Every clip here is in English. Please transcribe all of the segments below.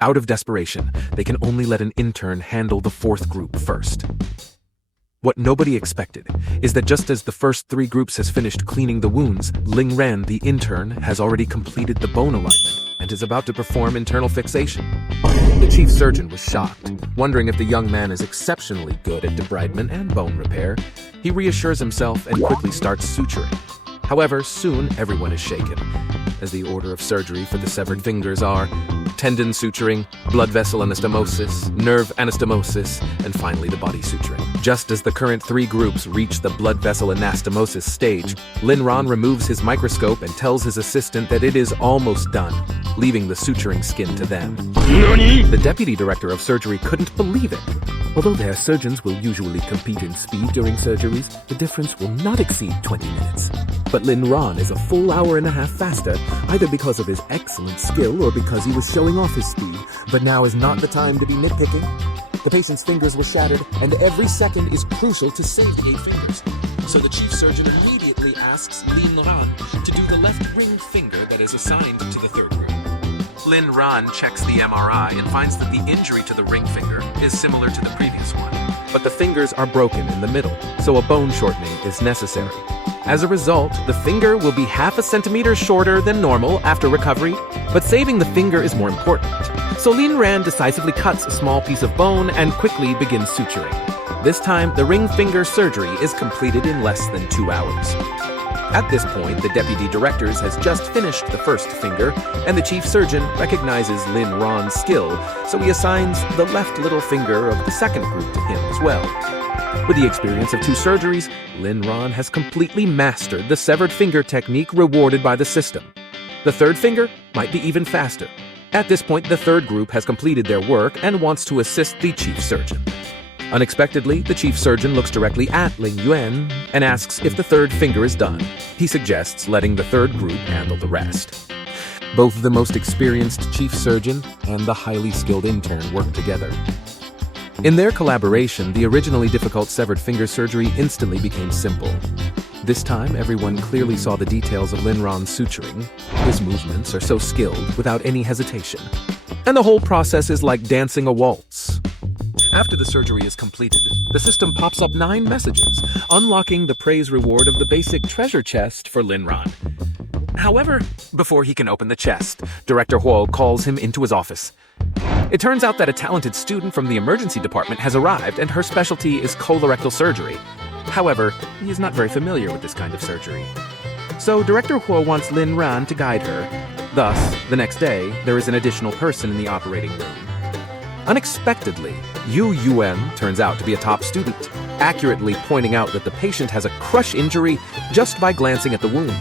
Out of desperation, they can only let an intern handle the fourth group first. What nobody expected is that just as the first three groups has finished cleaning the wounds, Ling Ran, the intern, has already completed the bone alignment and is about to perform internal fixation. The chief surgeon was shocked, wondering if the young man is exceptionally good at debridement and bone repair. He reassures himself and quickly starts suturing. However, soon everyone is shaken, as the order of surgery for the severed fingers are tendon suturing, blood vessel anastomosis, nerve anastomosis, and finally the body suturing. Just as the current three groups reach the blood vessel anastomosis stage, Ling Ran removes his microscope and tells his assistant that it is almost done, leaving the suturing skin to them. The deputy director of surgery couldn't believe it. Although their surgeons will usually compete in speed during surgeries, the difference will not exceed 20 minutes. But Ling Ran is a full hour and a half faster, either because of his excellent skill or because he was showing off his speed. But now is not the time to be nitpicking. The patient's fingers were shattered, and every second is crucial to save the 8 fingers. So the chief surgeon immediately asks Ling Ran to do the left ring finger that is assigned to the third group. Ling Ran checks the MRI and finds that the injury to the ring finger is similar to the previous one. But the fingers are broken in the middle, so a bone shortening is necessary. As a result, the finger will be half a centimeter shorter than normal after recovery, but saving the finger is more important. So Ling Ran decisively cuts a small piece of bone and quickly begins suturing. This time, the ring finger surgery is completed in less than 2 hours. At this point, the deputy director has just finished the first finger, and the chief surgeon recognizes Ling Ran's skill, so he assigns the left little finger of the second group to him as well. With the experience of 2 surgeries, Ling Ran has completely mastered the severed finger technique rewarded by the system. The third finger might be even faster. At this point, the third group has completed their work and wants to assist the chief surgeon. Unexpectedly, the chief surgeon looks directly at Ling Yuan and asks if the third finger is done. He suggests letting the third group handle the rest. Both the most experienced chief surgeon and the highly skilled intern work together. In their collaboration, the originally difficult severed finger surgery instantly became simple. This time, everyone clearly saw the details of Ling Ran's suturing. His movements are so skilled without any hesitation. And the whole process is like dancing a waltz. After the surgery is completed, the system pops up 9 messages, unlocking the praise reward of the basic treasure chest for Ling Ran. However, before he can open the chest, Director Huo calls him into his office. It turns out that a talented student from the emergency department has arrived, and her specialty is colorectal surgery. However, he is not very familiar with this kind of surgery. So Director Huo wants Ling Ran to guide her. Thus, the next day, there is an additional person in the operating room. Unexpectedly, Yu Yuan turns out to be a top student, accurately pointing out that the patient has a crush injury just by glancing at the wound.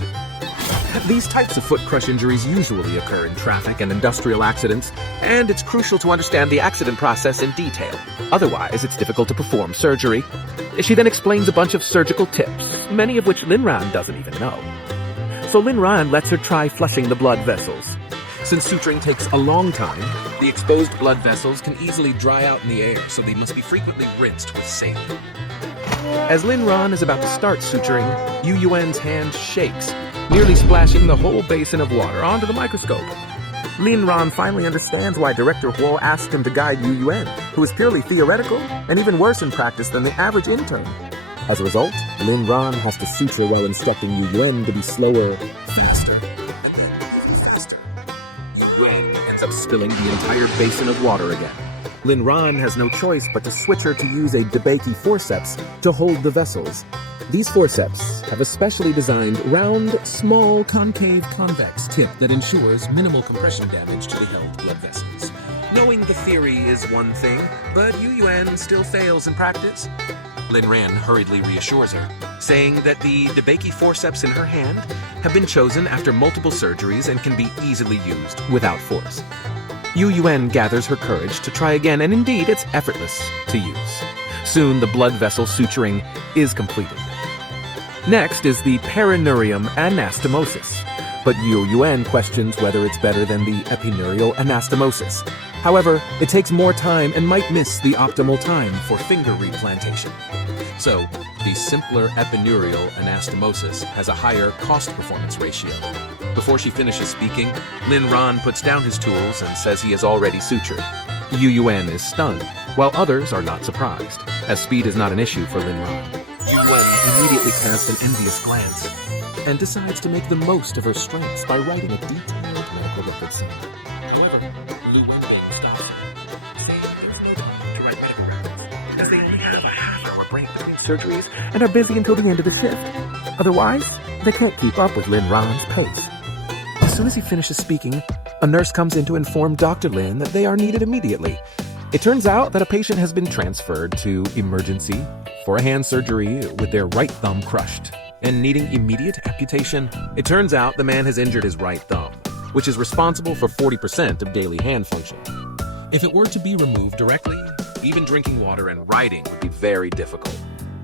These types of foot crush injuries usually occur in traffic and industrial accidents, and it's crucial to understand the accident process in detail. Otherwise, it's difficult to perform surgery. She then explains a bunch of surgical tips, many of which Ling Ran doesn't even know. So Ling Ran lets her try flushing the blood vessels. Since suturing takes a long time, the exposed blood vessels can easily dry out in the air, so they must be frequently rinsed with saline. As Ling Ran is about to start suturing, Yu Yuan's hand shakes, nearly splashing the whole basin of water onto the microscope. Ling Ran finally understands why Director Huo asked him to guide Yu Yuan, who is purely theoretical and even worse in practice than the average intern. As a result, Ling Ran has to suture while instructing Yu Yuan to be slower, faster. Yu Yuan ends up spilling the entire basin of water again. Ling Ran has no choice but to switch her to use a debaki forceps to hold the vessels. These forceps have a specially designed, round, small, concave, convex tip that ensures minimal compression damage to the held blood vessels. Knowing the theory is one thing, but Yu Yuan still fails in practice. Ling Ran hurriedly reassures her, saying that the debaki forceps in her hand have been chosen after multiple surgeries and can be easily used without force. Yu Yuan gathers her courage to try again, and indeed, it's effortless to use. Soon, the blood vessel suturing is completed. Next is the perineurium anastomosis, but Yu Yuan questions whether it's better than the epineurial anastomosis. However, it takes more time and might miss the optimal time for finger replantation. So, the simpler epineurial anastomosis has a higher cost-performance ratio. Before she finishes speaking, Ling Ran puts down his tools and says he has already sutured. Yu Yuan is stunned, while others are not surprised, as speed is not an issue for Ling Ran. Yu Yuan immediately casts an envious glance and decides to make the most of her strengths by writing a detailed medical record summary. However, Lu Wenbing stops her, saying there's no time to write medical records, as they only have a half-hour break between surgeries and are busy until the end of the shift. Otherwise, they can't keep up with Ling Ran's pace. As soon as he finishes speaking, a nurse comes in to inform Dr. Lin that they are needed immediately. It turns out that a patient has been transferred to emergency for a hand surgery with their right thumb crushed and needing immediate amputation. It turns out the man has injured his right thumb, which is responsible for 40% of daily hand function. If it were to be removed directly, even drinking water and writing would be very difficult.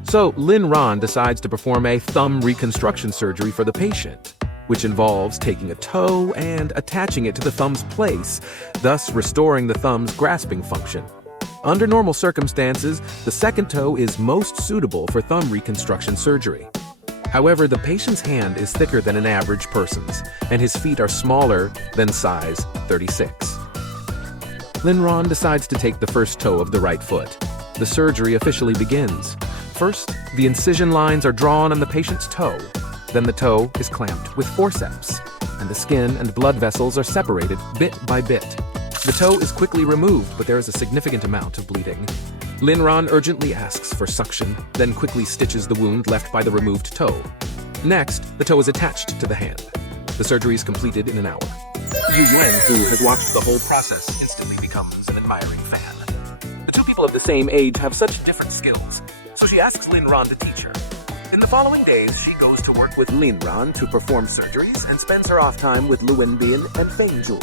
So Ling Ran decides to perform a thumb reconstruction surgery for the patient, which involves taking a toe and attaching it to the thumb's place, thus restoring the thumb's grasping function. Under normal circumstances, the second toe is most suitable for thumb reconstruction surgery. However, the patient's hand is thicker than an average person's, and his feet are smaller than size 36. Ling Ran decides to take the first toe of the right foot. The surgery officially begins. First, the incision lines are drawn on the patient's toe. Then the toe is clamped with forceps, and the skin and blood vessels are separated bit by bit. The toe is quickly removed, but there is a significant amount of bleeding. Ling Ran urgently asks for suction, then quickly stitches the wound left by the removed toe. Next, the toe is attached to the hand. The surgery is completed in an hour. Yu Yuan, who has watched the whole process, instantly becomes an admiring fan. The two people of the same age have such different skills, so she asks Ling Ran to teach her. In the following days, she goes to work with Ling Ran to perform surgeries and spends her off time with Lu Wenbin and Feng Zhu.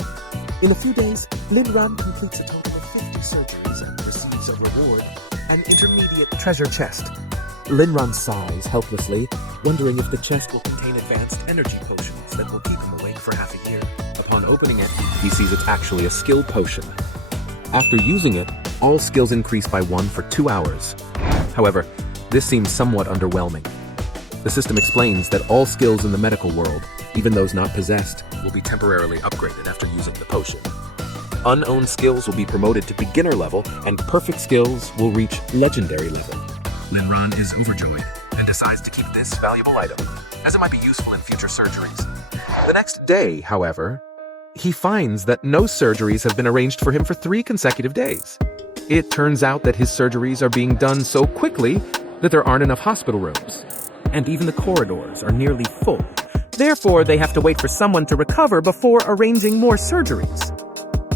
In a few days, Ling Ran completes a total of 50 surgeries and receives a reward, an intermediate treasure chest. Ling Ran sighs helplessly, wondering if the chest will contain advanced energy potions that will keep him awake for half a year. Upon opening it, he sees it's actually a skill potion. After using it, all skills increase by 1 for 2 hours. However, this seems somewhat underwhelming. The system explains that all skills in the medical world, even those not possessed, will be temporarily upgraded after using the potion. Unowned skills will be promoted to beginner level, and perfect skills will reach legendary level. Ling Ran is overjoyed and decides to keep this valuable item, as it might be useful in future surgeries. The next day, however, he finds that no surgeries have been arranged for him for 3 consecutive days. It turns out that his surgeries are being done so quickly that there aren't enough hospital rooms, and even the corridors are nearly full. Therefore, they have to wait for someone to recover before arranging more surgeries.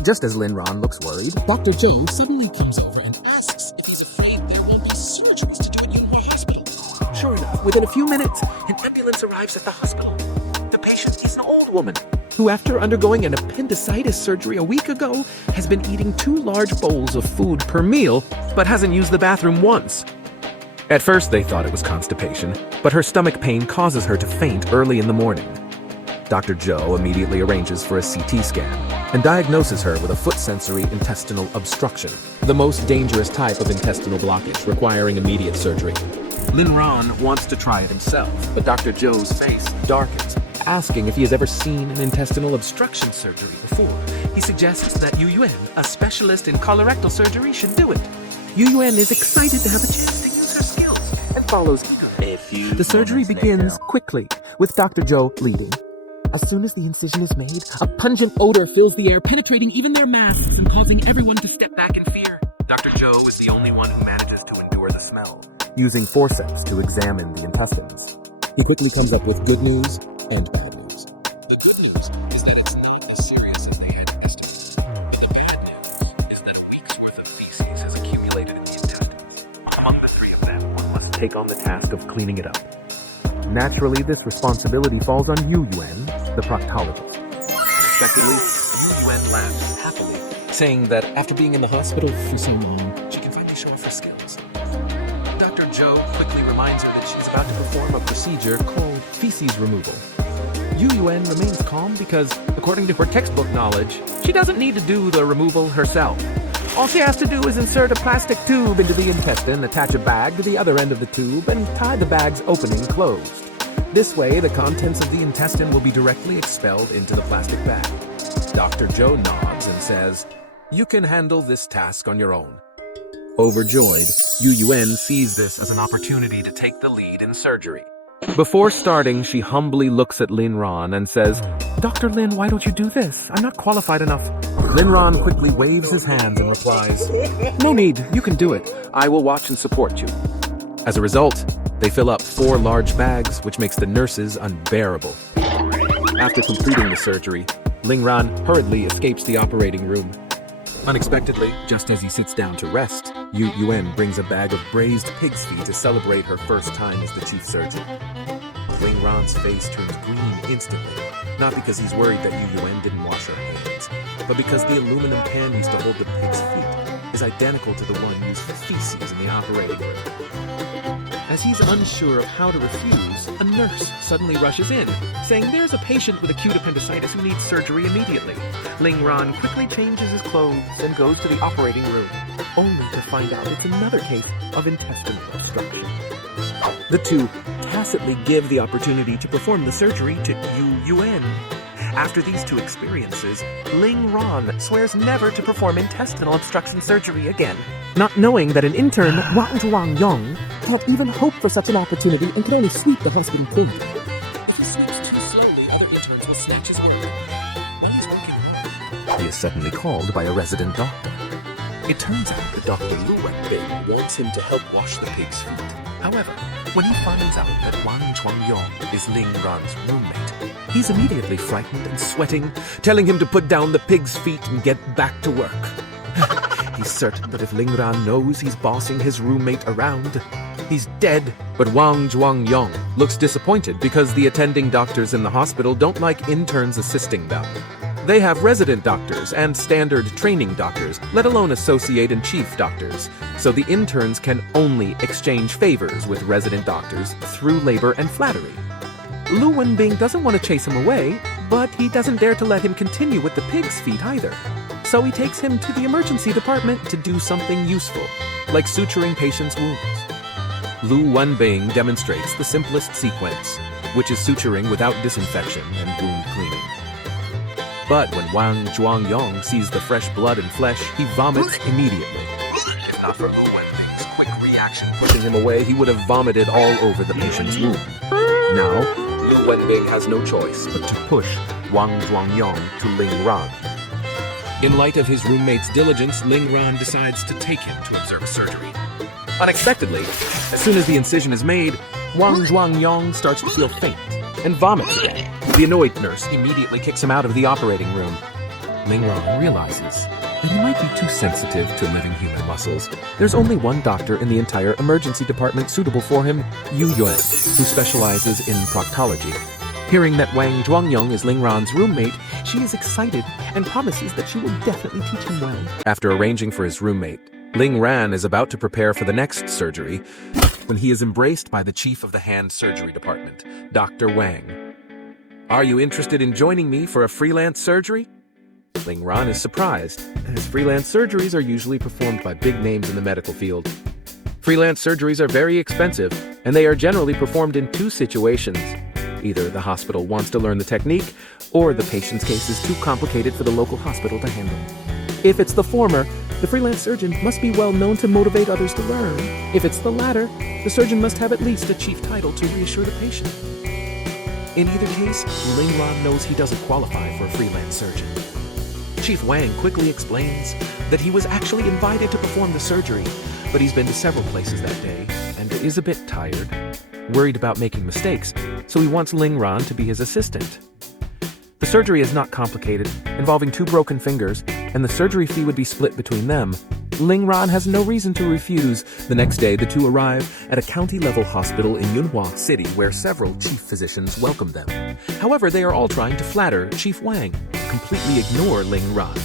Just as Ling Ran looks worried, Dr. Zhou suddenly comes over and asks if he's afraid there won't be surgeries to do at Manhwa Hospital. Sure enough, within a few minutes, an ambulance arrives at the hospital. The patient is an old woman who, after undergoing an appendicitis surgery a week ago, has been eating 2 large bowls of food per meal, but hasn't used the bathroom once. At first, they thought it was constipation, but her stomach pain causes her to faint early in the morning. Dr. Zhou immediately arranges for a CT scan and diagnoses her with a foot sensory intestinal obstruction, the most dangerous type of intestinal blockage requiring immediate surgery. Ling Ran wants to try it himself, but Dr. Zhou's face darkens, asking if he has ever seen an intestinal obstruction surgery before. He suggests that Yu Yuan, a specialist in colorectal surgery, should do it. Yu Yuan is excited to have a chance to use her skills and follows eagerly. The surgery begins quickly, with Dr. Zhou leading. As soon as the incision is made, a pungent odor fills the air, penetrating even their masks and causing everyone to step back in fear. Dr. Zhou is the only one who manages to endure the smell, using forceps to examine the intestines. He quickly comes up with good news and bad news. The good news is that it's not as serious as they had estimated. And the bad news is that a week's worth of feces has accumulated in the intestines. Among the 3 of them, one must take on the task of cleaning it up. Naturally, this responsibility falls on Yu Yuan, the proctologist. Unexpectedly, Yu Yuan laughs happily, saying that after being in the hospital for so long, she can finally show off her skills. Dr. Zhou quickly reminds her that she's about to perform a procedure called feces removal. Yu Yuan remains calm because, according to her textbook knowledge, she doesn't need to do the removal herself. All she has to do is insert a plastic tube into the intestine, attach a bag to the other end of the tube, and tie the bag's opening closed. This way, the contents of the intestine will be directly expelled into the plastic bag. Dr. Joe nods and says, "You can handle this task on your own." Overjoyed, Yu Yuan sees this as an opportunity to take the lead in surgery. Before starting, she humbly looks at Ling Ran and says, "Dr. Lin, why don't you do this? I'm not qualified enough." Ling Ran quickly waves his hands and replies, "No need, you can do it. I will watch and support you." As a result, they fill up 4 large bags, which makes the nurses unbearable. After completing the surgery, Ling Ran hurriedly escapes the operating room. Unexpectedly, just as he sits down to rest, Yu Yuan brings a bag of braised pig's feet to celebrate her first time as the chief surgeon. Ling Ran's face turns green instantly, not because he's worried that Yu Yuan didn't wash her hands, but because the aluminum pan used to hold the pig's feet is identical to the one used for feces in the operating room. As he's unsure of how to refuse, a nurse suddenly rushes in, saying there's a patient with acute appendicitis who needs surgery immediately. Ling Ran quickly changes his clothes and goes to the operating room, only to find out it's another case of intestinal obstruction. The two tacitly give the opportunity to perform the surgery to Yu Yuan. After these two experiences, Ling Ran swears never to perform intestinal obstruction surgery again. Not knowing that an intern, Wang Yong, can't even hope for such an opportunity and can only sweep the hospital corridor. If he sweeps too slowly, other interns will snatch his work. What is working on? He is suddenly called by a resident doctor. It turns out that Dr. Lu Wenbing wants him to help wash the pig's feet. However, when he finds out that Wang Yong is Ling Ran's roommate, he's immediately frightened and sweating, telling him to put down the pig's feet and get back to work. He's certain that if Ling Ran knows he's bossing his roommate around, he's dead. But Wang Yong looks disappointed because the attending doctors in the hospital don't like interns assisting them. They have resident doctors and standard training doctors, let alone associate and chief doctors, so the interns can only exchange favors with resident doctors through labor and flattery. Lu Wenbing doesn't want to chase him away, but he doesn't dare to let him continue with the pig's feet either. So he takes him to the emergency department to do something useful, like suturing patients' wounds. Lu Wenbing demonstrates the simplest sequence, which is suturing without disinfection and wound cleaning. But when Wang Yong sees the fresh blood and flesh, he vomits immediately. If not for Lu Wenbing's quick reaction pushing him away, he would have vomited all over the patient's wound. Now, Lu Wenbing has no choice but to push Wang Yong to Ling Ran. In light of his roommate's diligence, Ling Ran decides to take him to observe surgery. Unexpectedly, as soon as the incision is made, Wang Yong starts to feel faint and vomits again. The annoyed nurse immediately kicks him out of the operating room. Ling Ran realizes that he might be too sensitive to living human muscles. There's only one doctor in the entire emergency department suitable for him, Yu Yuan, who specializes in proctology. Hearing that Wang Yong is Ling Ran's roommate, she is excited and promises that she will definitely teach him well. After arranging for his roommate, Ling Ran is about to prepare for the next surgery when he is embraced by the chief of the hand surgery department, Dr. Wang. "Are you interested in joining me for a freelance surgery?" Ling Ran is surprised, as freelance surgeries are usually performed by big names in the medical field. Freelance surgeries are very expensive, and they are generally performed in 2 situations. Either the hospital wants to learn the technique, or the patient's case is too complicated for the local hospital to handle. If it's the former, the freelance surgeon must be well known to motivate others to learn. If it's the latter, the surgeon must have at least a chief title to reassure the patient. In either case, Ling Ran knows he doesn't qualify for a freelance surgeon. Chief Wang quickly explains that he was actually invited to perform the surgery, but he's been to several places that day and is a bit tired, worried about making mistakes, so he wants Ling Ran to be his assistant. The surgery is not complicated, involving 2 broken fingers, and the surgery fee would be split between them. Ling Ran has no reason to refuse. The next day, the two arrive at a county-level hospital in Yunhua City, where several chief physicians welcome them. However, they are all trying to flatter Chief Wang, completely ignore Ling Ran,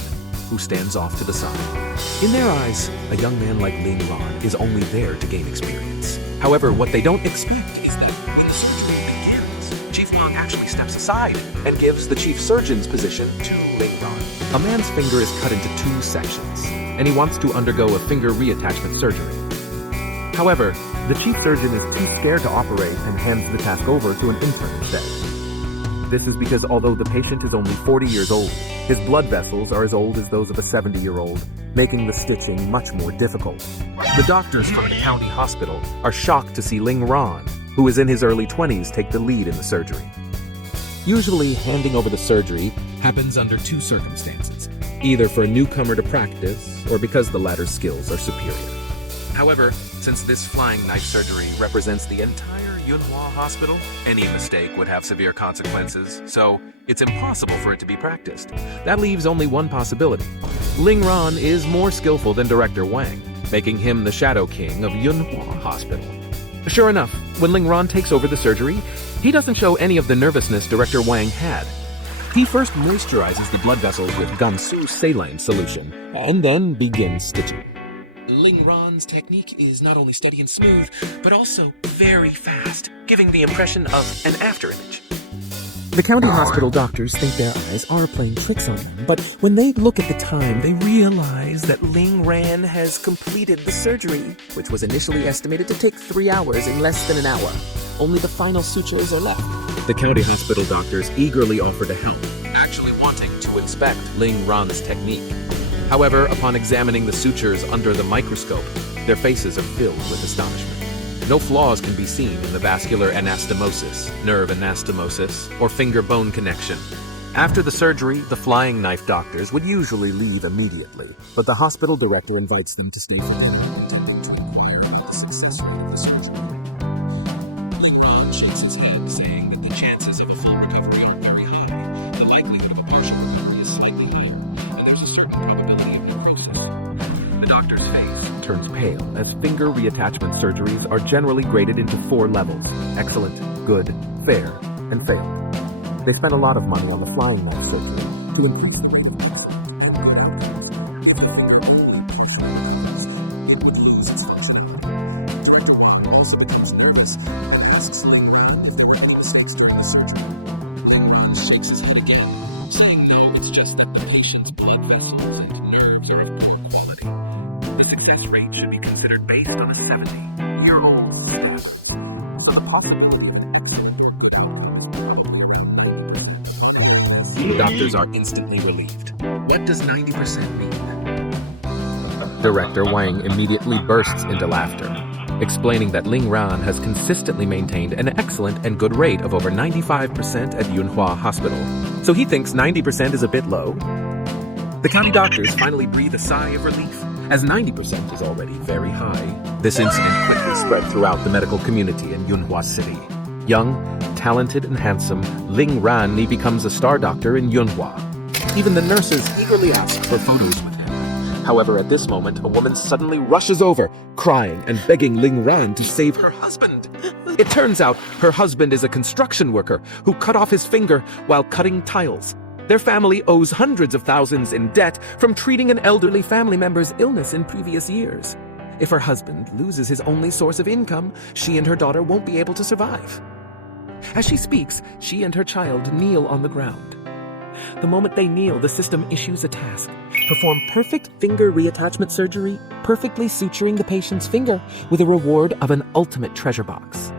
who stands off to the side. In their eyes, a young man like Ling Ran is only there to gain experience. However, what they don't expect is that when the surgery begins, Chief Wang actually steps aside and gives the chief surgeon's position to Ling Ran. A man's finger is cut into 2 sections, and he wants to undergo a finger reattachment surgery. However, The chief surgeon is too scared to operate and hands the task over to an intern instead. This is because although the patient is only 40 years old, his blood vessels are as old as those of a 70-year-old, making the stitching much more difficult. The doctors from the county hospital are shocked to see Ling Ran, who is in his early 20s, take the lead in the surgery. Usually, handing over the surgery happens under two circumstances, either for a newcomer to practice or because the latter's skills are superior. However, since this flying knife surgery represents the entire Yunhua hospital, any mistake would have severe consequences, so it's impossible for it to be practiced. That leaves only one possibility. Ling Ran is more skillful than Director Wang, making him the Shadow King of Yunhua Hospital. Sure enough, when Ling Ran takes over the surgery, he doesn't show any of the nervousness Director Wang had. He first moisturizes the blood vessels with Gansu saline solution, and then begins stitching. Ling Ran's technique is not only steady and smooth, but also very fast, giving the impression of an afterimage. The county hospital doctors think their eyes are playing tricks on them, but when they look at the time, they realize that Ling Ran has completed the surgery, which was initially estimated to take 3 hours in less than an hour. Only the final sutures are left. The county hospital doctors eagerly offer to help, actually wanting to inspect Ling Ran's technique. However, upon examining the sutures under the microscope, their faces are filled with astonishment. No flaws can be seen in the vascular anastomosis, nerve anastomosis, or finger bone connection. After the surgery, the flying knife doctors would usually leave immediately, but the hospital director invites them to stay for dinner to inquire about the success rate of the surgery. Ling Ran shakes his head, saying that the chances of a full recovery are very high. The likelihood of a partial recovery is slightly low, and there's a certain probability of necrosis. The doctor's face turns pale as finger reattachment surgeries are generally graded into 4 levels: excellent, good, fair, and failed. They spent a lot of money on the flying knife surgery to increase the ratings. Ling shakes his head again, saying no, it's just that the patient's blood vessels and nerves are of poor quality. The success rate should be considered based on a 70-year-old. The doctors are instantly relieved. What does 90% mean? Director Wang immediately bursts into laughter, explaining that Ling Ran has consistently maintained an excellent and good rate of over 95% at Yunhua Hospital, so he thinks 90% is a bit low. The county doctors finally breathe a sigh of relief, as 90% is already very high. This incident quickly spread throughout the medical community in Yunhua City. Young, talented, and handsome, Ling Ran becomes a star doctor in Yunhua. Even the nurses eagerly ask for photos with him. However, at this moment, a woman suddenly rushes over, crying and begging Ling Ran to save her husband. It turns out her husband is a construction worker who cut off his finger while cutting tiles. Their family owes hundreds of thousands in debt from treating an elderly family member's illness in previous years. If her husband loses his only source of income, she and her daughter won't be able to survive. As she speaks, she and her child kneel on the ground. The moment they kneel, the system issues a task. Perform perfect finger reattachment surgery, perfectly suturing the patient's finger with a reward of an ultimate treasure box.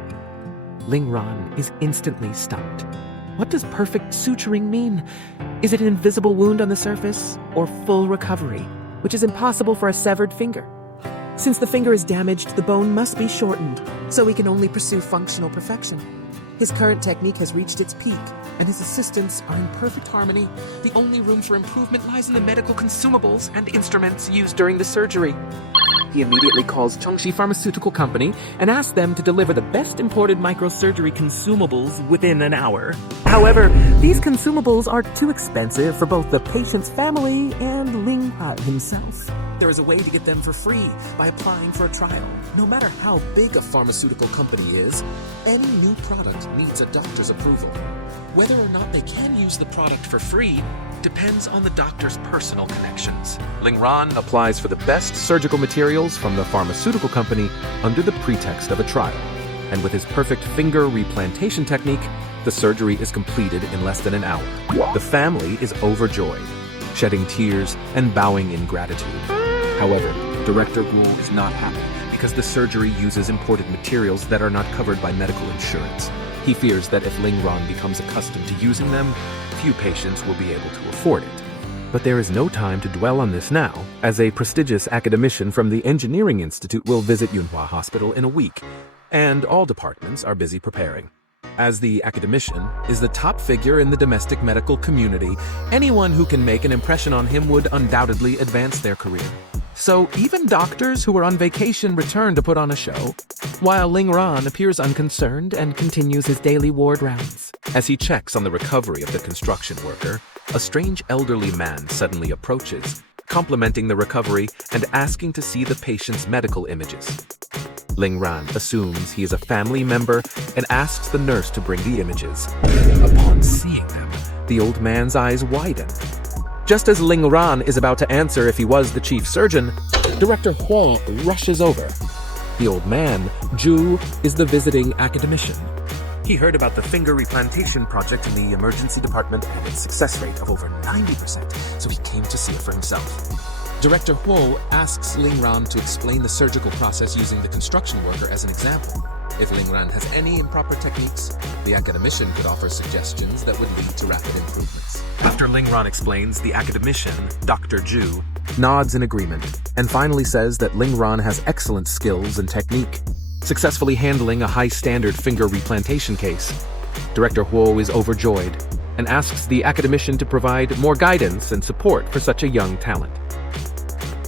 Ling Ran is instantly stumped. What does perfect suturing mean? Is it an invisible wound on the surface, or full recovery, which is impossible for a severed finger? Since the finger is damaged, the bone must be shortened, so he can only pursue functional perfection. His current technique has reached its peak, and his assistants are in perfect harmony. The only room for improvement lies in the medical consumables and instruments used during the surgery. He immediately calls Chengxi Pharmaceutical Company and asks them to deliver the best imported microsurgery consumables within an hour. However, these consumables are too expensive for both the patient's family and Ling Ran himself. There is a way to get them for free by applying for a trial. No matter how big a pharmaceutical company is, any new product needs a doctor's approval. Whether or not they can use the product for free depends on the doctor's personal connections. Ling Ran applies for the best surgical materials from the pharmaceutical company under the pretext of a trial. And with his perfect finger replantation technique, the surgery is completed in less than an hour. The family is overjoyed, shedding tears and bowing in gratitude. However, Director Wu is not happy because the surgery uses imported materials that are not covered by medical insurance. He fears that if Ling Ran becomes accustomed to using them, few patients will be able to afford it. But there is no time to dwell on this now, as a prestigious academician from the Engineering Institute will visit Manhwa Hospital in a week, and all departments are busy preparing. As the academician is the top figure in the domestic medical community, anyone who can make an impression on him would undoubtedly advance their career. So even doctors who are on vacation return to put on a show, while Ling Ran appears unconcerned and continues his daily ward rounds. As he checks on the recovery of the construction worker, a strange elderly man suddenly approaches, complimenting the recovery and asking to see the patient's medical images. Ling Ran assumes he is a family member and asks the nurse to bring the images. Upon seeing them, the old man's eyes widen. Just as Ling Ran is about to answer if he was the chief surgeon, Director Huo rushes over. The old man, Ju, is the visiting academician. He heard about the finger replantation project in the emergency department and its success rate of over 90%, so he came to see it for himself. Director Huo asks Ling Ran to explain the surgical process using the construction worker as an example. If Ling Ran has any improper techniques, the academician could offer suggestions that would lead to rapid improvements. After Ling Ran explains, the academician, Dr. Ju, nods in agreement and finally says that Ling Ran has excellent skills and technique, successfully handling a high-standard finger replantation case. Director Huo is overjoyed and asks the academician to provide more guidance and support for such a young talent.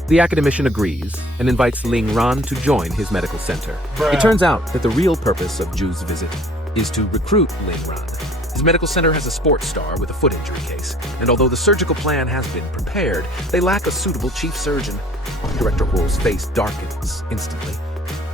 The academician agrees and invites Ling Ran to join his medical center. It turns out that the real purpose of Ju's visit is to recruit Ling Ran. His medical center has a sports star with a foot injury case, and although the surgical plan has been prepared, they lack a suitable chief surgeon. Director Huo's face darkens instantly.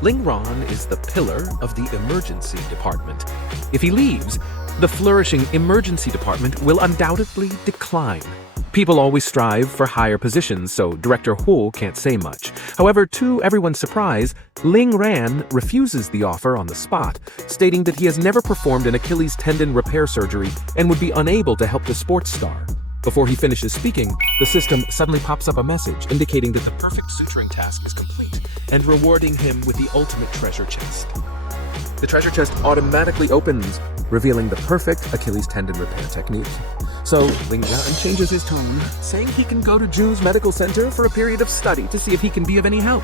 Ling Ran is the pillar of the emergency department. If he leaves, the flourishing emergency department will undoubtedly decline. People always strive for higher positions, so Director Huo can't say much. However, to everyone's surprise, Ling Ran refuses the offer on the spot, stating that he has never performed an Achilles tendon repair surgery and would be unable to help the sports star. Before he finishes speaking, the system suddenly pops up a message indicating that the perfect suturing task is complete and rewarding him with the ultimate treasure chest. The treasure chest automatically opens, revealing the perfect Achilles tendon repair technique. So Ling Ran changes his tone, saying he can go to Ju's medical center for a period of study to see if he can be of any help.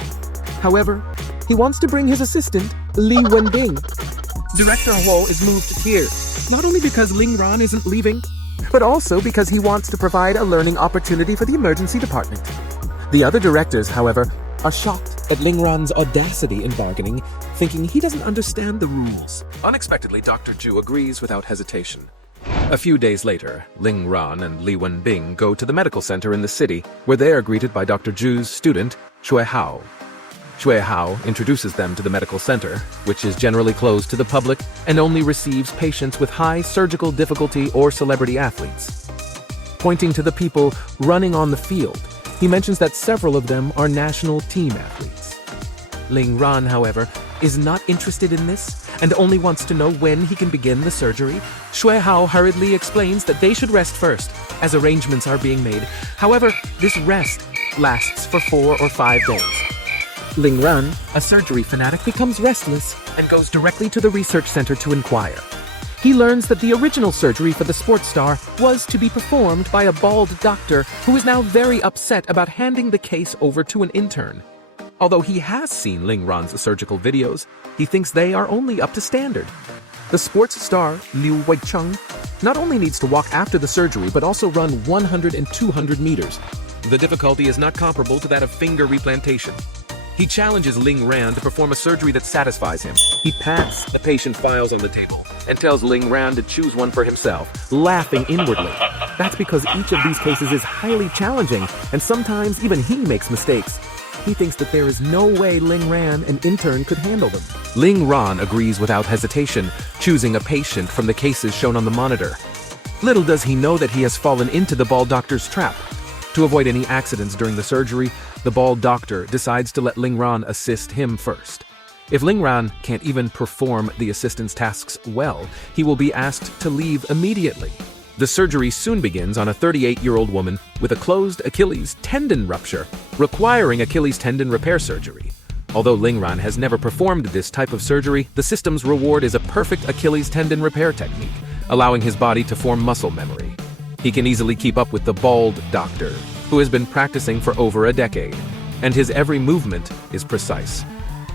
However, he wants to bring his assistant, Li Wenbing. Director Huo is moved to tears, not only because Ling Ran isn't leaving, but also because he wants to provide a learning opportunity for the emergency department. The other directors, however, are shocked at Ling Ran's audacity in bargaining, thinking he doesn't understand the rules. Unexpectedly, Dr. Ju agrees without hesitation. A few days later, Ling Ran and Li Wenbing go to the medical center in the city, where they are greeted by Dr. Ju's student, Shui Hao. Shui Hao introduces them to the medical center, which is generally closed to the public and only receives patients with high surgical difficulty or celebrity athletes. Pointing to the people running on the field, he mentions that several of them are national team athletes. Ling Ran, however, is not interested in this and only wants to know when he can begin the surgery. Shui Hao hurriedly explains that they should rest first, as arrangements are being made. However, this rest lasts for 4 or 5 days. Ling Ran, a surgery fanatic, becomes restless and goes directly to the research center to inquire. He learns that the original surgery for the sports star was to be performed by a bald doctor who is now very upset about handing the case over to an intern. Although he has seen Ling Ran's surgical videos, he thinks they are only up to standard. The sports star, Liu Weicheng, not only needs to walk after the surgery, but also run 100 and 200 meters. The difficulty is not comparable to that of finger replantation. He challenges Ling Ran to perform a surgery that satisfies him. He pats the patient files on the table and tells Ling Ran to choose one for himself, laughing inwardly. That's because each of these cases is highly challenging, and sometimes even he makes mistakes. He thinks that there is no way Ling Ran, an intern, could handle them. Ling Ran agrees without hesitation, choosing a patient from the cases shown on the monitor. Little does he know that he has fallen into the bald doctor's trap. To avoid any accidents during the surgery, the bald doctor decides to let Ling Ran assist him first. If Ling Ran can't even perform the assistant's tasks well, he will be asked to leave immediately. The surgery soon begins on a 38-year-old woman with a closed Achilles tendon rupture, requiring Achilles tendon repair surgery. Although Ling Ran has never performed this type of surgery, the system's reward is a perfect Achilles tendon repair technique, allowing his body to form muscle memory. He can easily keep up with the bald doctor, who has been practicing for over a decade, and his every movement is precise.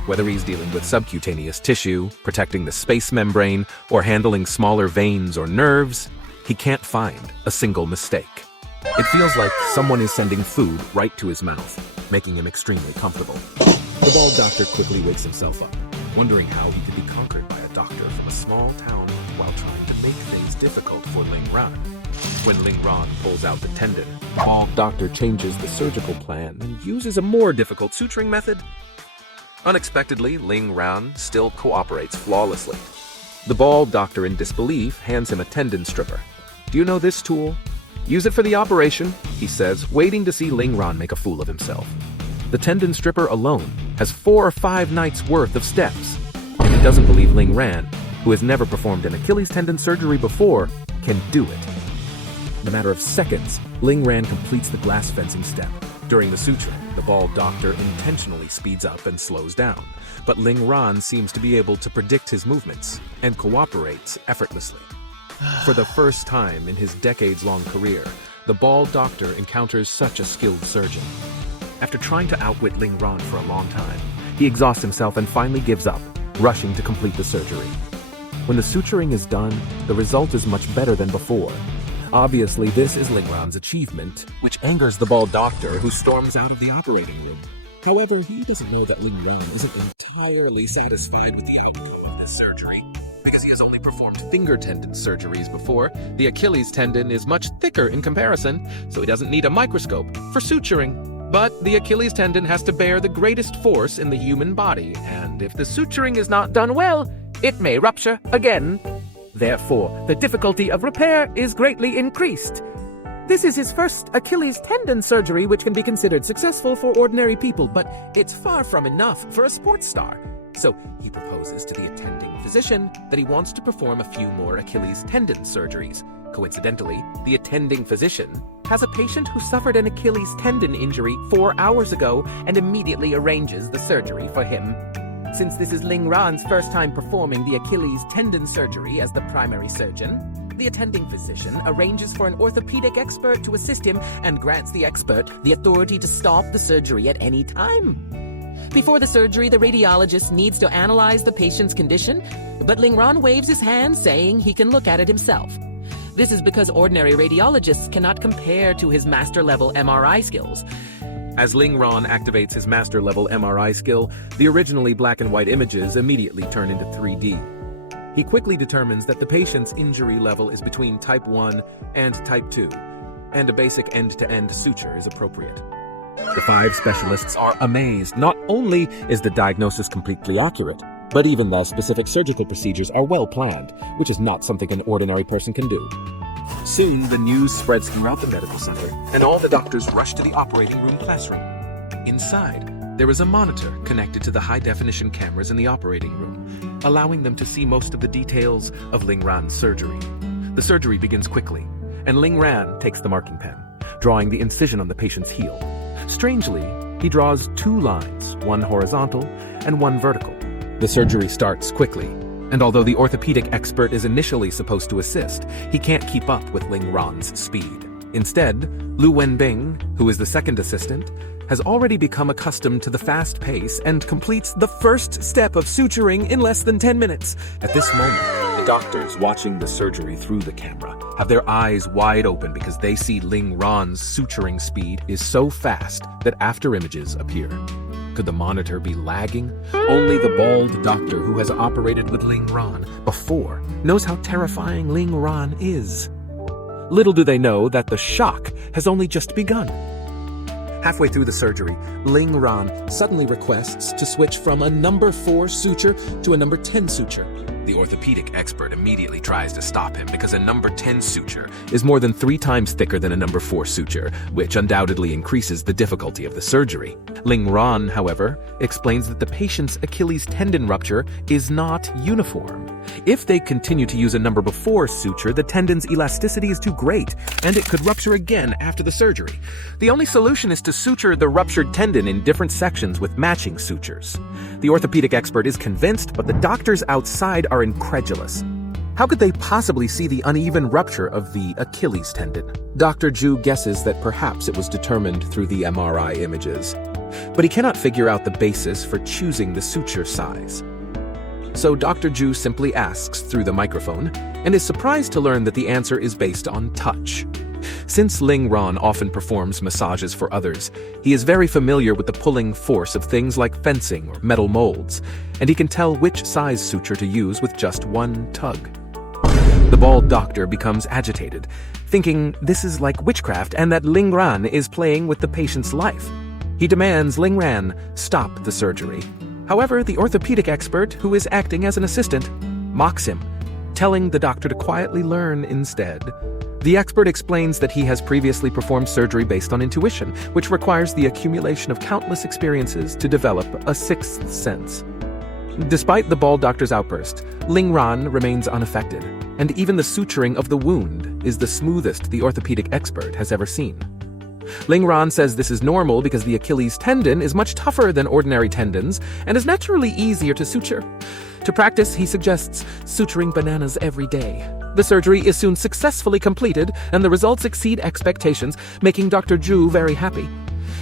Whether he's dealing with subcutaneous tissue, protecting the space membrane, or handling smaller veins or nerves, he can't find a single mistake. It feels like someone is sending food right to his mouth, making him extremely comfortable. The bald doctor quickly wakes himself up, wondering how he could be conquered by a doctor from a small town while trying to make things difficult for Ling Ran. When Ling Ran pulls out the tendon, the bald doctor changes the surgical plan and uses a more difficult suturing method. Unexpectedly, Ling Ran still cooperates flawlessly. The bald doctor, in disbelief, hands him a tendon stripper. "Do you know this tool? Use it for the operation," he says, waiting to see Ling Ran make a fool of himself. The tendon stripper alone has 4 or 5 nights' worth of steps, and he doesn't believe Ling Ran, who has never performed an Achilles tendon surgery before, can do it. In a matter of seconds, Ling Ran completes the glass fencing step. During the suture, the bald doctor intentionally speeds up and slows down, but Ling Ran seems to be able to predict his movements and cooperates effortlessly. For the first time in his decades-long career, the bald doctor encounters such a skilled surgeon. After trying to outwit Ling Ran for a long time, he exhausts himself and finally gives up, rushing to complete the surgery. When the suturing is done, the result is much better than before. Obviously, this is Ling Ran's achievement, which angers the bald doctor, who storms out of the operating room. However, he doesn't know that Ling Ran isn't entirely satisfied with the outcome of this surgery. Because he has only performed finger tendon surgeries before, the Achilles tendon is much thicker in comparison, so he doesn't need a microscope for suturing. But the Achilles tendon has to bear the greatest force in the human body, and if the suturing is not done well, it may rupture again. Therefore, the difficulty of repair is greatly increased. This is his first Achilles tendon surgery, which can be considered successful for ordinary people, but it's far from enough for a sports star. So he proposes to the attending physician that he wants to perform a few more Achilles tendon surgeries. Coincidentally, the attending physician has a patient who suffered an Achilles tendon injury 4 hours ago and immediately arranges the surgery for him. Since this is Ling Ran's first time performing the Achilles tendon surgery as the primary surgeon, the attending physician arranges for an orthopedic expert to assist him and grants the expert the authority to stop the surgery at any time. Before the surgery, the radiologist needs to analyze the patient's condition, but Ling Ran waves his hand, saying he can look at it himself. This is because ordinary radiologists cannot compare to his master-level MRI skills. As Ling Ran activates his master-level MRI skill, the originally black and white images immediately turn into 3D. He quickly determines that the patient's injury level is between type 1 and type 2, and a basic end-to-end suture is appropriate. The 5 specialists are amazed. Not only is the diagnosis completely accurate, but even the specific surgical procedures are well planned, which is not something an ordinary person can do. Soon, the news spreads throughout the medical center, and all the doctors rush to the operating room classroom. Inside, there is a monitor connected to the high-definition cameras in the operating room, allowing them to see most of the details of Ling Ran's surgery. The surgery begins quickly, and Ling Ran takes the marking pen, drawing the incision on the patient's heel. Strangely, he draws 2 lines, one horizontal and one vertical. The surgery starts quickly, and although the orthopedic expert is initially supposed to assist, he can't keep up with Ling Ran's speed. Instead, Lu Wenbing, who is the second assistant, has already become accustomed to the fast pace and completes the first step of suturing in less than 10 minutes. At this moment, the doctors watching the surgery through the camera have their eyes wide open because they see Ling Ran's suturing speed is so fast that after images appear. Could the monitor be lagging? Only the bald doctor who has operated with Ling Ran before knows how terrifying Ling Ran is. Little do they know that the shock has only just begun. Halfway through the surgery, Ling Ran suddenly requests to switch from a number 4 suture to a number 10 suture. The orthopedic expert immediately tries to stop him because a number 10 suture is more than 3 times thicker than a number 4 suture, which undoubtedly increases the difficulty of the surgery. Ling Ran, however, explains that the patient's Achilles tendon rupture is not uniform. If they continue to use a number 4 suture, the tendon's elasticity is too great, and it could rupture again after the surgery. The only solution is to suture the ruptured tendon in different sections with matching sutures. The orthopedic expert is convinced, but the doctors outside are incredulous. How could they possibly see the uneven rupture of the Achilles tendon? Dr. Ju guesses that perhaps it was determined through the MRI images, but he cannot figure out the basis for choosing the suture size. So Dr. Ju simply asks through the microphone, and is surprised to learn that the answer is based on touch. Since Ling Ran often performs massages for others, he is very familiar with the pulling force of things like fencing or metal molds, and he can tell which size suture to use with just one tug. The bald doctor becomes agitated, thinking this is like witchcraft and that Ling Ran is playing with the patient's life. He demands Ling Ran stop the surgery. However, the orthopedic expert, who is acting as an assistant, mocks him, telling the doctor to quietly learn instead. The expert explains that he has previously performed surgery based on intuition, which requires the accumulation of countless experiences to develop a sixth sense. Despite the bald doctor's outburst, Ling Ran remains unaffected, and even the suturing of the wound is the smoothest the orthopedic expert has ever seen. Ling Ran says this is normal because the Achilles tendon is much tougher than ordinary tendons and is naturally easier to suture. To practice, he suggests suturing bananas every day. The surgery is soon successfully completed, and the results exceed expectations, making Dr. Ju very happy.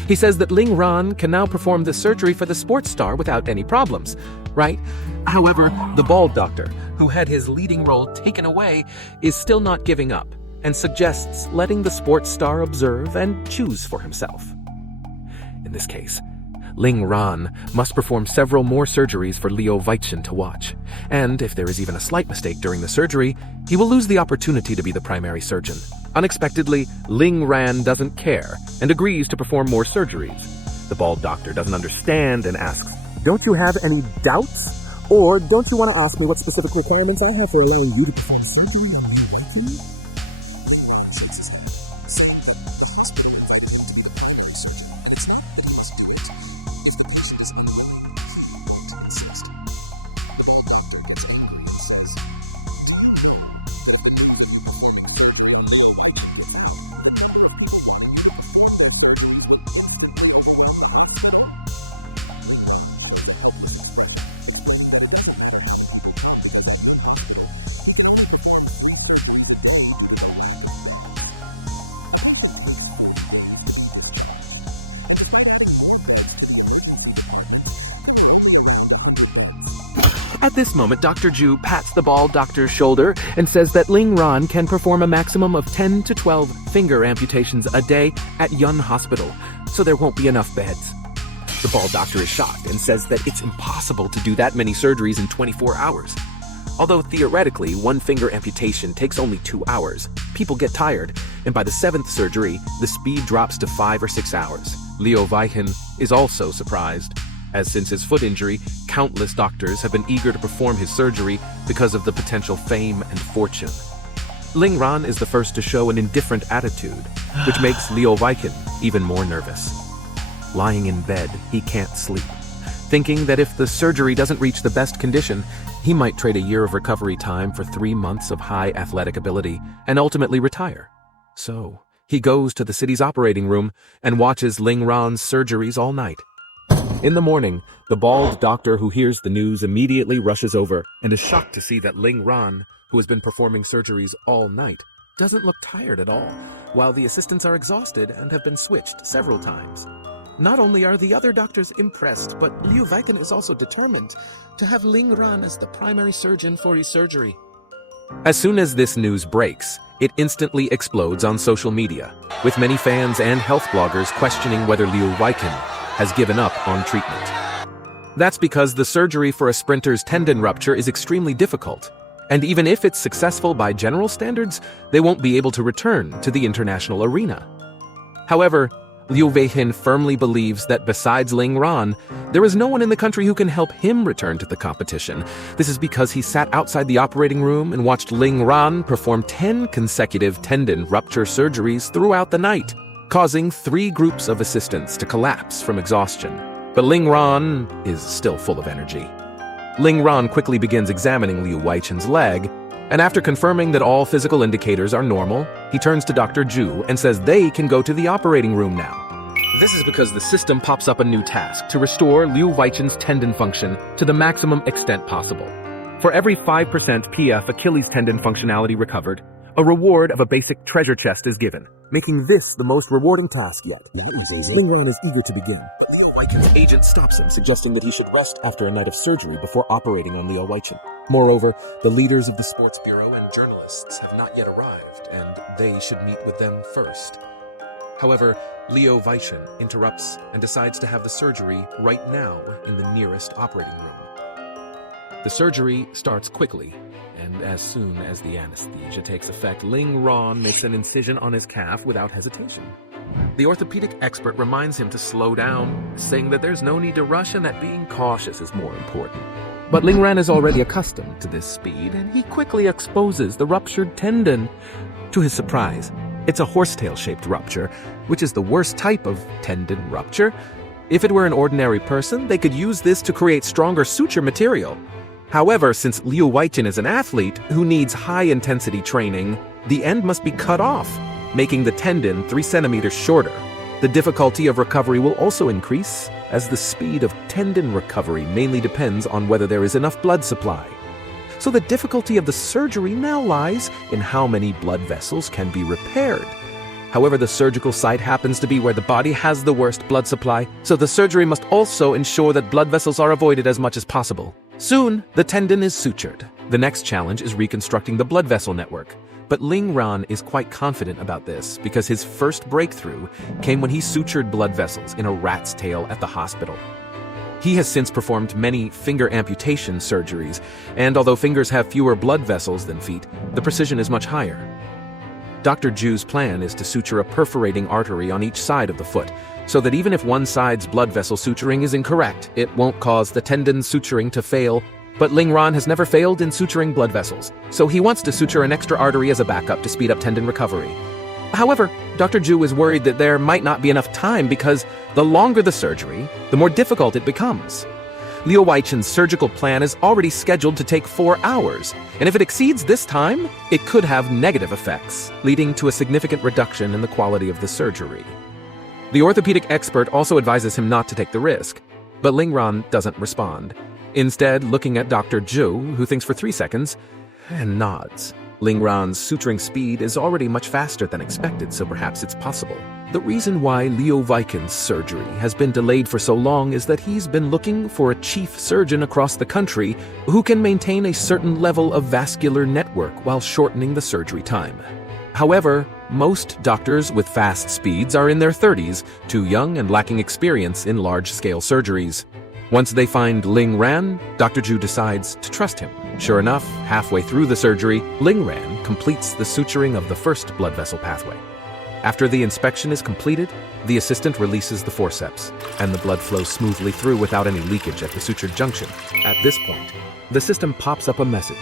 He says that Ling Ran can now perform the surgery for the sports star without any problems, right? However, the bald doctor, who had his leading role taken away, is still not giving up, and suggests letting the sports star observe and choose for himself. In this case, Ling Ran must perform several more surgeries for Liu Weichen to watch, and if there is even a slight mistake during the surgery, he will lose the opportunity to be the primary surgeon. Unexpectedly, Ling Ran doesn't care and agrees to perform more surgeries. The bald doctor doesn't understand and asks, Don't you have any doubts? Or don't you want to ask me what specific requirements I have for allowing you to perform surgery on me? At this moment, Dr. Ju pats the bald doctor's shoulder and says that Ling Ran can perform a maximum of 10 to 12 finger amputations a day at Yun Hospital, so there won't be enough beds. The bald doctor is shocked and says that it's impossible to do that many surgeries in 24 hours. Although theoretically, one finger amputation takes only 2 hours, people get tired, and by the 7th surgery, the speed drops to 5 or 6 hours. Liu Weichen is also surprised, as since his foot injury, countless doctors have been eager to perform his surgery because of the potential fame and fortune. Ling Ran is the first to show an indifferent attitude, which makes Liu Weichen even more nervous. Lying in bed, he can't sleep, thinking that if the surgery doesn't reach the best condition, he might trade a year of recovery time for 3 months of high athletic ability and ultimately retire. So, he goes to the city's operating room and watches Ling Ran's surgeries all night. In the morning, the bald doctor who hears the news immediately rushes over and is shocked to see that Ling Ran, who has been performing surgeries all night, doesn't look tired at all, while the assistants are exhausted and have been switched several times. Not only are the other doctors impressed, but Liu Weichen is also determined to have Ling Ran as the primary surgeon for his surgery. As soon as this news breaks, it instantly explodes on social media, with many fans and health bloggers questioning whether Liu Weichen has given up on treatment. That's because the surgery for a sprinter's tendon rupture is extremely difficult, and even if it's successful by general standards, they won't be able to return to the international arena. However, Liu Weihin firmly believes that besides Ling Ran, there is no one in the country who can help him return to the competition. This is because he sat outside the operating room and watched Ling Ran perform 10 consecutive tendon rupture surgeries throughout the night, causing 3 groups of assistants to collapse from exhaustion. But Ling Ran is still full of energy. Ling Ran quickly begins examining Liu Weichen's leg, and after confirming that all physical indicators are normal, he turns to Dr. Zhu and says they can go to the operating room now. This is because the system pops up a new task to restore Liu Weichen's tendon function to the maximum extent possible. For every 5% PF Achilles tendon functionality recovered, a reward of a basic treasure chest is given, making this the most rewarding task yet. Ling Ran is eager to begin. Liu Weichen's agent stops him, suggesting that he should rest after a night of surgery before operating on Liu Weichen. Moreover, the leaders of the sports bureau and journalists have not yet arrived, and they should meet with them first. However, Liu Weichen interrupts and decides to have the surgery right now in the nearest operating room. The surgery starts quickly, and as soon as the anesthesia takes effect, Ling Ran makes an incision on his calf without hesitation. The orthopedic expert reminds him to slow down, saying that there's no need to rush and that being cautious is more important. But Ling Ran is already accustomed to this speed, and he quickly exposes the ruptured tendon. To his surprise, it's a horsetail-shaped rupture, which is the worst type of tendon rupture. If it were an ordinary person, they could use this to create stronger suture material. However, since Liu Weichen is an athlete who needs high-intensity training, the end must be cut off, making the tendon 3 centimeters shorter. The difficulty of recovery will also increase, as the speed of tendon recovery mainly depends on whether there is enough blood supply. So the difficulty of the surgery now lies in how many blood vessels can be repaired. However, the surgical site happens to be where the body has the worst blood supply, so the surgery must also ensure that blood vessels are avoided as much as possible. Soon, the tendon is sutured. The next challenge is reconstructing the blood vessel network. But Ling Ran is quite confident about this because his first breakthrough came when he sutured blood vessels in a rat's tail at the hospital. He has since performed many finger amputation surgeries, and although fingers have fewer blood vessels than feet, the precision is much higher. Dr. Zhu's plan is to suture a perforating artery on each side of the foot, so that even if one side's blood vessel suturing is incorrect, it won't cause the tendon suturing to fail. But Ling Ran has never failed in suturing blood vessels, so he wants to suture an extra artery as a backup to speed up tendon recovery. However, Dr. Zhu is worried that there might not be enough time because the longer the surgery, the more difficult it becomes. Liu Weichen's surgical plan is already scheduled to take 4 hours, and if it exceeds this time, it could have negative effects, leading to a significant reduction in the quality of the surgery. The orthopedic expert also advises him not to take the risk, but Ling Ran doesn't respond. Instead, looking at Dr. Zhu, who thinks for 3 seconds, and nods. Ling Ran's suturing speed is already much faster than expected, so perhaps it's possible. The reason why Liu Weichen's surgery has been delayed for so long is that he's been looking for a chief surgeon across the country who can maintain a certain level of vascular network while shortening the surgery time. However, most doctors with fast speeds are in their 30s, too young and lacking experience in large-scale surgeries. Once they find Ling Ran, Dr. Zhu decides to trust him. Sure enough, halfway through the surgery, Ling Ran completes the suturing of the first blood vessel pathway. After the inspection is completed, the assistant releases the forceps, and the blood flows smoothly through without any leakage at the sutured junction. At this point, the system pops up a message,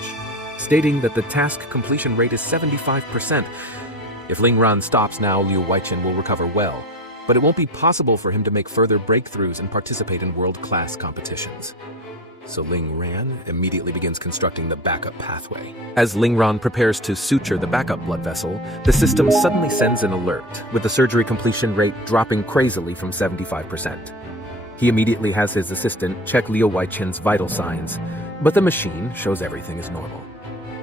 stating that the task completion rate is 75%. If Ling Ran stops now, Liu Weichen will recover well, but it won't be possible for him to make further breakthroughs and participate in world-class competitions. So Ling Ran immediately begins constructing the backup pathway. As Ling Ran prepares to suture the backup blood vessel, the system suddenly sends an alert, with the surgery completion rate dropping crazily from 75%. He immediately has his assistant check Liu Weichen's vital signs, but the machine shows everything is normal.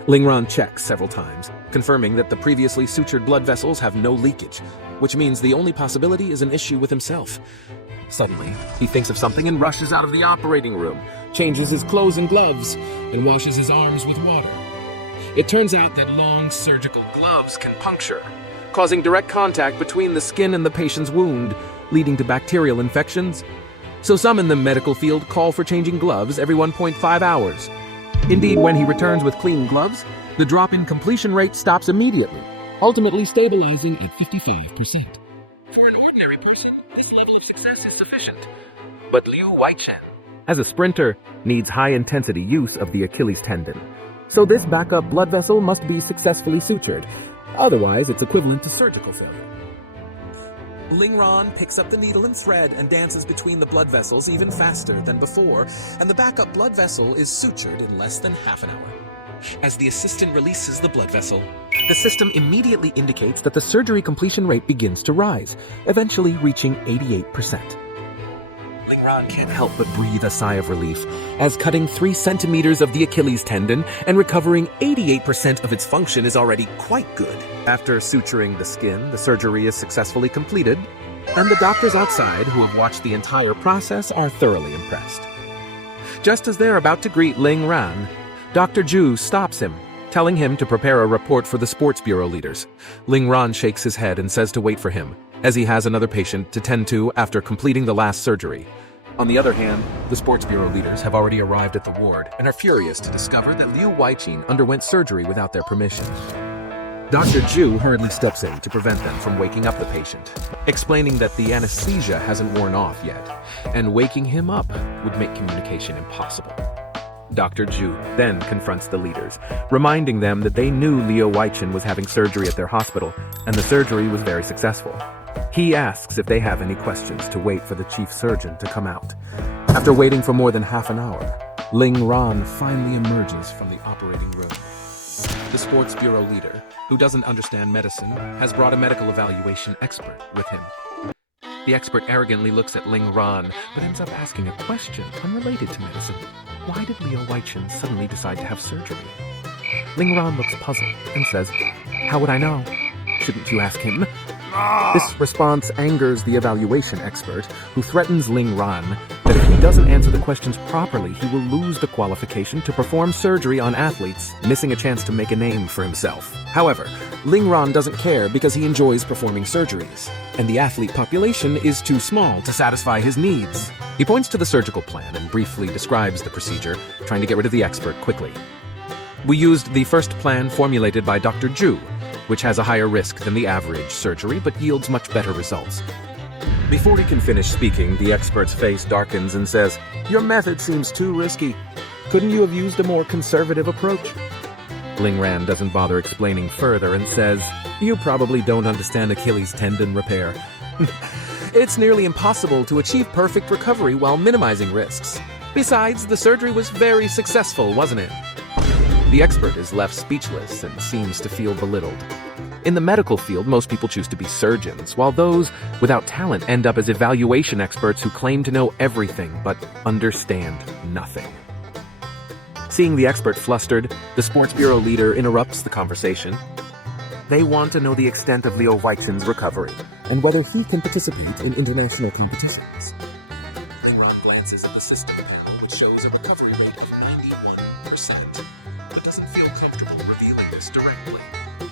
Ling Ran checks several times, confirming that the previously sutured blood vessels have no leakage, which means the only possibility is an issue with himself. Suddenly, he thinks of something and rushes out of the operating room, changes his clothes and gloves, and washes his arms with water. It turns out that long surgical gloves can puncture, causing direct contact between the skin and the patient's wound, leading to bacterial infections. So some in the medical field call for changing gloves every 1.5 hours. Indeed, when he returns with clean gloves, the drop in completion rate stops immediately, ultimately stabilizing at 55%. For an ordinary person, success is sufficient. But Liu Weichen, as a sprinter, needs high-intensity use of the Achilles tendon. So this backup blood vessel must be successfully sutured. Otherwise, it's equivalent to surgical failure. Ling Ran picks up the needle and thread and dances between the blood vessels even faster than before, and the backup blood vessel is sutured in less than half an hour. As the assistant releases the blood vessel, The system immediately indicates that the surgery completion rate begins to rise, eventually reaching 88%. Ling Ran can't Help but breathe a sigh of relief, as cutting 3 centimeters of the Achilles tendon and recovering 88% of its function is already quite good. After suturing the skin, the surgery is successfully completed, and the doctors outside who have watched the entire process are thoroughly impressed. Just as they're about to greet Ling Ran, Dr. Ju stops him, telling him to prepare a report for the sports bureau leaders. Ling Ran shakes his head and says to wait for him, as he has another patient to tend to after completing the last surgery. On the other hand, the sports bureau leaders have already arrived at the ward and are furious to discover that Liu Weichen underwent surgery without their permission. Dr. Ju hurriedly steps in to prevent them from waking up the patient, explaining that the anesthesia hasn't worn off yet, and waking him up would make communication impossible. Dr. Ju then confronts the leaders, reminding them that they knew Liu Weichen was having surgery at their hospital, and the surgery was very successful. He asks if they have any questions to wait for the chief surgeon to come out. After waiting for more than half an hour, Ling Ran finally emerges from the operating room. The sports bureau leader, who doesn't understand medicine, has brought a medical evaluation expert with him. The expert arrogantly looks at Ling Ran, but ends up asking a question unrelated to medicine. Why did Liu Weichen suddenly decide to have surgery? Ling Ran looks puzzled and says, "How would I know? Shouldn't you ask him?" This response angers the evaluation expert, who threatens Ling Ran that if he doesn't answer the questions properly, he will lose the qualification to perform surgery on athletes, missing a chance to make a name for himself. However, Ling Ran doesn't care because he enjoys performing surgeries, and the athlete population is too small to satisfy his needs. He points to the surgical plan and briefly describes the procedure, trying to get rid of the expert quickly. We used the first plan formulated by Dr. Ju, which has a higher risk than the average surgery but yields much better results. Before he can finish speaking, the expert's face darkens and says, "Your method seems too risky. Couldn't you have used a more conservative approach?" Ling Ran doesn't bother explaining further and says, "You probably don't understand Achilles tendon repair. It's nearly impossible to achieve perfect recovery while minimizing risks. Besides, the surgery was very successful, wasn't it?" The expert is left speechless and seems to feel belittled. In the medical field, most people choose to be surgeons, while those without talent end up as evaluation experts who claim to know everything but understand nothing. Seeing the expert flustered, the sports bureau leader interrupts the conversation. They want to know the extent of Liu Weichen's recovery and whether he can participate in international competitions. Ling Ran glances at the system panel, which shows a recovery rate of 91%, but doesn't feel comfortable revealing this directly.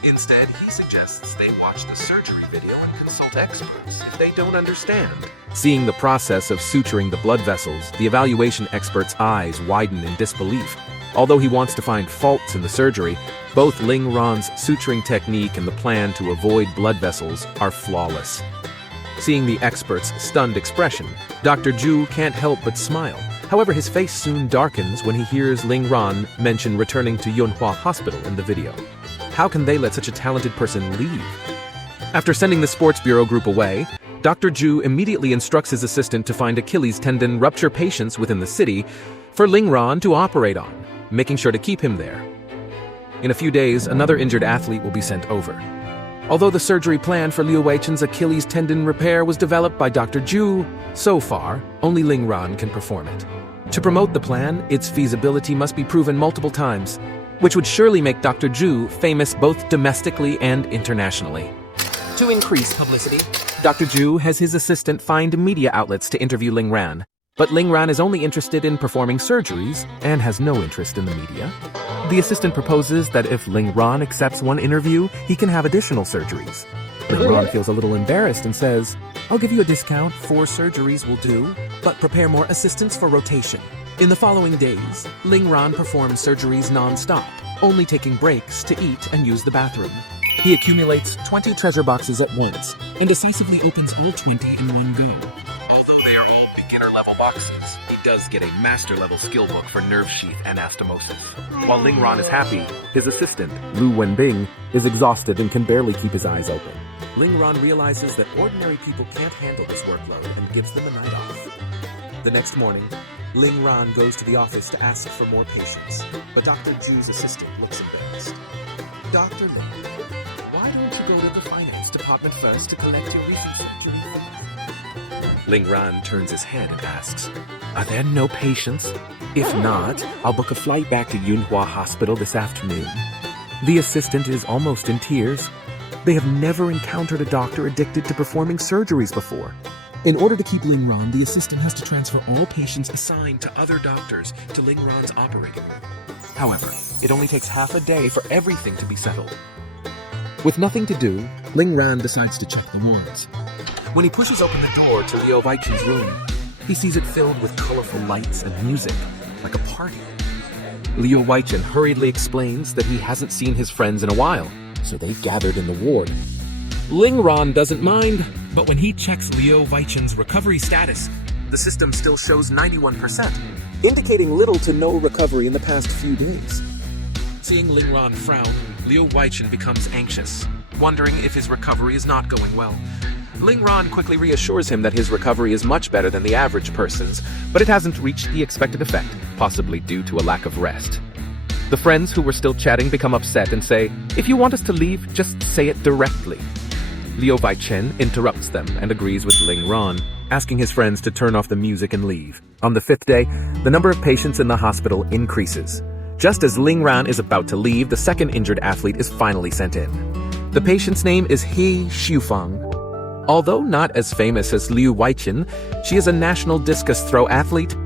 Instead, he suggests they watch the surgery video and consult experts if they don't understand. Seeing the process of suturing the blood vessels, the evaluation expert's eyes widen in disbelief. Although he wants to find faults in the surgery, both Ling Ran's suturing technique and the plan to avoid blood vessels are flawless. Seeing the expert's stunned expression, Dr. Ju can't help but smile. However, his face soon darkens when he hears Ling Ran mention returning to Yunhua Hospital in the video. How can they let such a talented person leave? After sending the sports bureau group away, Dr. Ju immediately instructs his assistant to find Achilles tendon rupture patients within the city for Ling Ran to operate on, making sure to keep him there. In a few days, another injured athlete will be sent over. Although the surgery plan for Liu Weichen's Achilles tendon repair was developed by Dr. Ju, so far, only Ling Ran can perform it. To promote the plan, its feasibility must be proven multiple times, which would surely make Dr. Ju famous both domestically and internationally. To increase publicity, Dr. Ju has his assistant find media outlets to interview Ling Ran, but Ling Ran is only interested in performing surgeries and has no interest in the media. The assistant proposes that if Ling Ran accepts one interview, he can have additional surgeries. Ling Ran feels a little embarrassed and says, "I'll give you a discount, 4 surgeries will do, but prepare more assistants for rotation." In the following days, Ling Ran performs surgeries non-stop, only taking breaks to eat and use the bathroom. He accumulates 20 treasure boxes at once and decisively opens all 20 in one go. beginner-level boxes, he does get a master-level skill book for nerve sheath anastomosis. While Ling Ran is happy, his assistant, Lu Wenbing, is exhausted and can barely keep his eyes open. Ling Ran realizes that ordinary people can't handle this workload and gives them a night off. The next morning, Ling Ran goes to the office to ask for more patients, but Dr. Ju's assistant looks embarrassed. Dr. Ling, why don't you go to the finance department first to collect your recent surgery fees? Ling Ran turns his head and asks, are there no patients? If not, I'll book a flight back to Manhwa Hospital this afternoon. The assistant is almost in tears. They have never encountered a doctor addicted to performing surgeries before. In order to keep Ling Ran, the assistant has to transfer all patients Assigned to other doctors to Ling Ran's operating room. However, it only takes half a day for everything to be settled. With nothing to do, Ling Ran decides to check the wards. When he pushes open the door to Liu Weichen's room, he sees it filled with colorful lights and music, like a party. Liu Weichen hurriedly explains that he hasn't seen his friends in a while, so they've gathered in the ward. Ling Ran doesn't mind, but when he checks Liu Weichen's recovery status, the system still shows 91%, indicating little to no recovery in the past few days. Seeing Ling Ran frown, Liu Weichen becomes anxious, wondering if his recovery is not going well. Ling Ran quickly reassures him that his recovery is much better than the average person's, but it hasn't reached the expected effect, possibly due to a lack of rest. The friends who were still chatting become upset and say, if you want us to leave, just say it directly. Liu Weichen interrupts them and agrees with Ling Ran, asking his friends to turn off the music and leave. On the 5th day, the number of patients in the hospital increases. Just as Ling Ran is about to leave, the second injured athlete is finally sent in. The patient's name is He Xiufang. Although not as famous as Liu Weichen, she is a national discus throw athlete.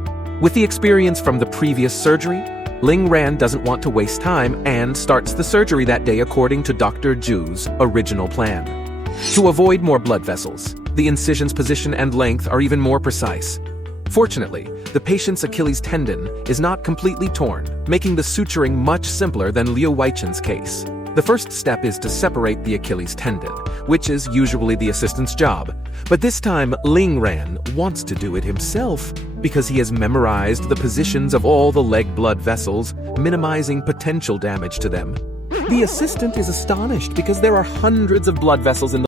With the experience from the previous surgery, Ling Ran doesn't want to waste time and starts the surgery that day according to Dr. Ju's original plan. To avoid more blood vessels, the incision's position and length are even more precise. Fortunately, the patient's Achilles tendon is not completely torn, making the suturing much simpler than Liu Weichen's case. The first step is to separate the Achilles tendon, which is usually the assistant's job. But this time, Ling Ran wants to do it himself because he has memorized the positions of all the leg blood vessels, minimizing potential damage to them. The assistant is astonished because there are hundreds of blood vessels in the